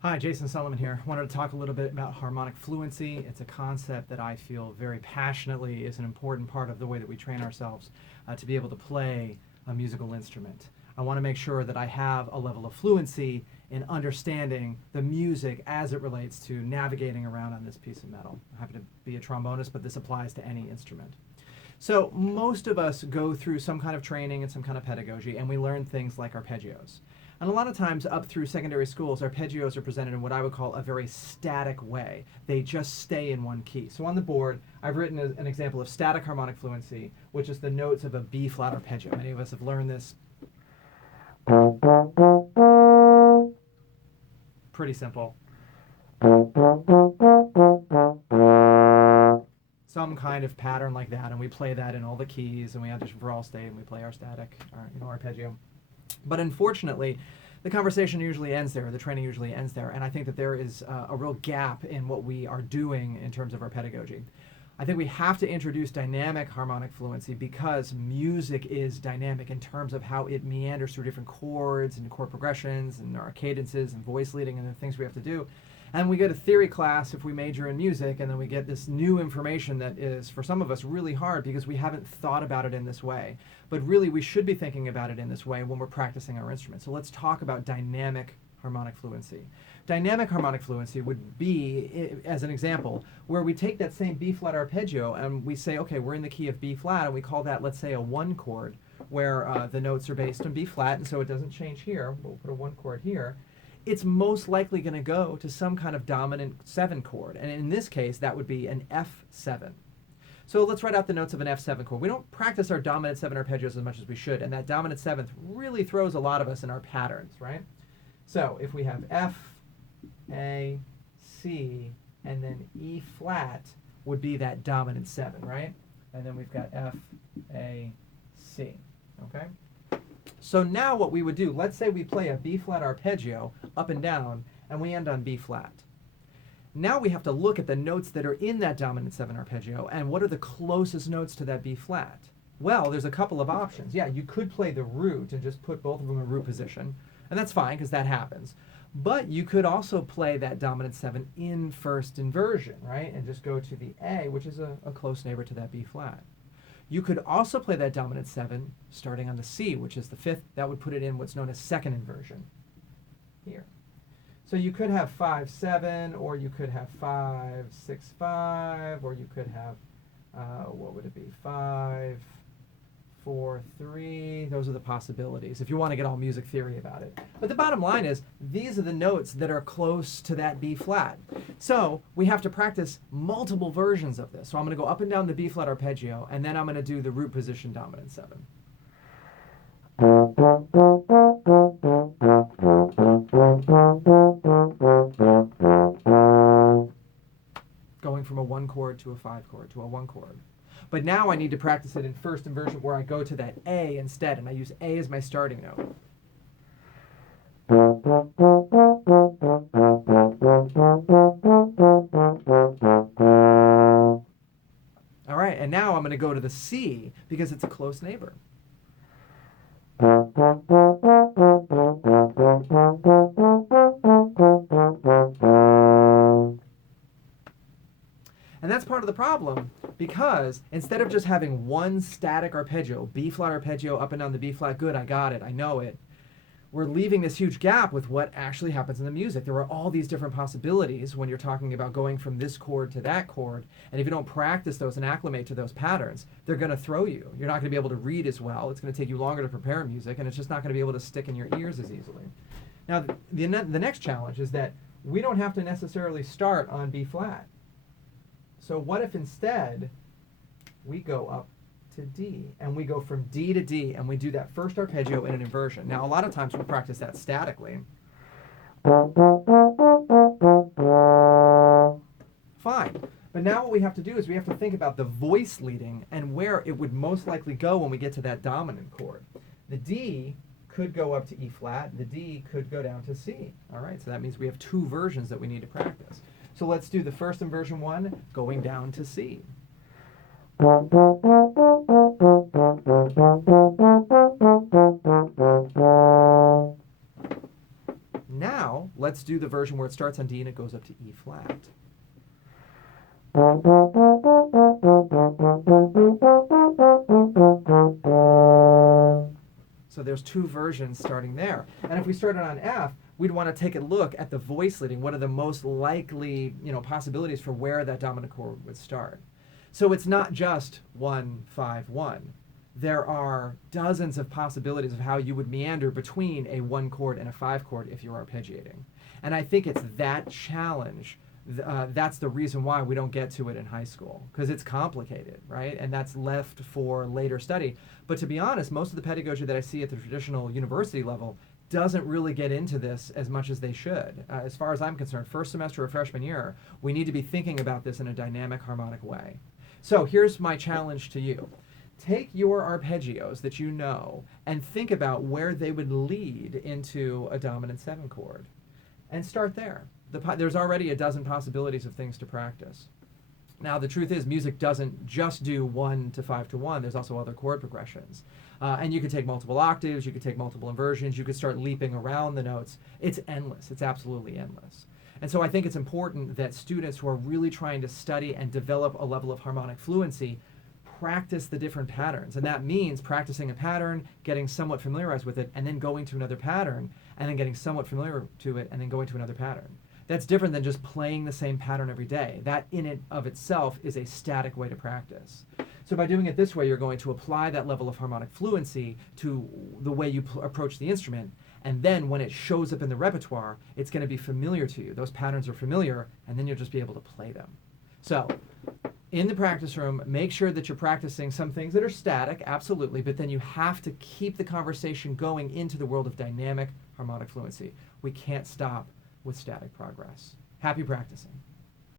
Hi, Jason Sulliman here. Wanted to talk a little bit about harmonic fluency. It's a concept that I feel very passionately is an important part of the way that we train ourselves to be able to play a musical instrument. I want to make sure that I have a level of fluency in understanding the music as it relates to navigating around on this piece of metal. I happen to be a trombonist, but this applies to any instrument. So most of us go through some kind of training and some kind of pedagogy, and we learn things like arpeggios. And a lot of times up through secondary schools, arpeggios are presented in what I would call a very static way. They just stay in one key. So on the board, I've written an example of static harmonic fluency, which is the notes of a B flat arpeggio. Many of us have learned this. Pretty simple. Some kind of pattern like that, and we play that in all the keys, and we audition for all state, and we play our static, arpeggio. But unfortunately, the conversation usually ends there, the training usually ends there, and I think that there is a real gap in what we are doing in terms of our pedagogy. I think we have to introduce dynamic harmonic fluency because music is dynamic in terms of how it meanders through different chords and chord progressions and our cadences and voice leading and the things we have to do. And we go to theory class if we major in music, and then we get this new information that is, for some of us, really hard because we haven't thought about it in this way. But really, we should be thinking about it in this way when we're practicing our instrument. So let's talk about dynamic harmonic fluency. Dynamic harmonic fluency would be, as an example, where we take that same B flat arpeggio and we say, okay, we're in the key of B flat, and we call that, let's say, a 1 chord, where the notes are based on B flat, and so it doesn't change here. We'll put a 1 chord here. It's most likely going to go to some kind of dominant 7 chord. And in this case, that would be an F7. So let's write out the notes of an F7 chord. We don't practice our dominant 7 arpeggios as much as we should, and that dominant 7th really throws a lot of us in our patterns, right? So if we have F, A, C, and then E flat would be that dominant 7, right? And then we've got F, A, C, okay? So now what we would do, let's say we play a B flat arpeggio up and down, and we end on B flat. Now we have to look at the notes that are in that dominant 7 arpeggio, and what are the closest notes to that B flat? Well, there's a couple of options. Yeah, you could play the root and just put both of them in root position, and that's fine because that happens. But you could also play that dominant 7 in first inversion, right? And just go to the A, which is a close neighbor to that B flat. You could also play that dominant 7 starting on the C, which is the 5th. That would put it in what's known as second inversion here. So you could have 5-7, or you could have 5-6-5, or you could have, what would it be, 5-4-3. Those are the possibilities if you want to get all music theory about it. But the bottom line is, these are the notes that are close to that B flat. So we have to practice multiple versions of this. So I'm going to go up and down the B flat arpeggio, and then I'm going to do the root position dominant 7. Going from a 1 chord to a 5 chord to a 1 chord. But now I need to practice it in first inversion where I go to that A instead, and I use A as my starting note. All right, and now I'm going to go to the C because it's a close neighbor. And that's part of the problem, because instead of just having one static arpeggio, B flat arpeggio up and down the B flat, good, I got it, I know it, we're leaving this huge gap with what actually happens in the music. There are all these different possibilities when you're talking about going from this chord to that chord, and if you don't practice those and acclimate to those patterns, they're going to throw you. You're not going to be able to read as well. It's going to take you longer to prepare music, and it's just not going to be able to stick in your ears as easily. Now, the next challenge is that we don't have to necessarily start on B flat. So what if instead we go up to D, and we go from D to D, and we do that first arpeggio in an inversion? Now, a lot of times we'll practice that statically. Fine. But now what we have to do is we have to think about the voice leading and where it would most likely go when we get to that dominant chord. The D could go up to E flat, the D could go down to C. All right, so that means we have 2 versions that we need to practice. So let's do the first inversion 1, going down to C. Now, let's do the version where it starts on D and it goes up to E flat. So there's two versions starting there. And if we started on F, we'd want to take a look at the voice leading. What are the most likely, possibilities for where that dominant chord would start? So it's not just 1, 5, 1. There are dozens of possibilities of how you would meander between a 1 chord and a 5 chord if you're arpeggiating. And I think it's that challenge. That's the reason why we don't get to it in high school, because it's complicated, right? And that's left for later study. But to be honest, most of the pedagogy that I see at the traditional university level doesn't really get into this as much as they should. As far as I'm concerned, first semester of freshman year, we need to be thinking about this in a dynamic, harmonic way. So here's my challenge to you. Take your arpeggios that you know and think about where they would lead into a dominant 7 chord. And start there. There's already a dozen possibilities of things to practice. Now, the truth is, music doesn't just do 1 to 5 to 1. There's also other chord progressions. And you could take multiple octaves, you could take multiple inversions, you could start leaping around the notes. It's endless. It's absolutely endless. And so I think it's important that students who are really trying to study and develop a level of harmonic fluency practice the different patterns. And that means practicing a pattern, getting somewhat familiarized with it, and then going to another pattern, and then getting somewhat familiar to it, and then going to another pattern. That's different than just playing the same pattern every day. That in and of itself is a static way to practice. So by doing it this way, you're going to apply that level of harmonic fluency to the way you approach the instrument, and then when it shows up in the repertoire, it's going to be familiar to you. Those patterns are familiar, and then you'll just be able to play them. So in the practice room, make sure that you're practicing some things that are static, absolutely, but then you have to keep the conversation going into the world of dynamic harmonic fluency. We can't stop with static progress. Happy practicing.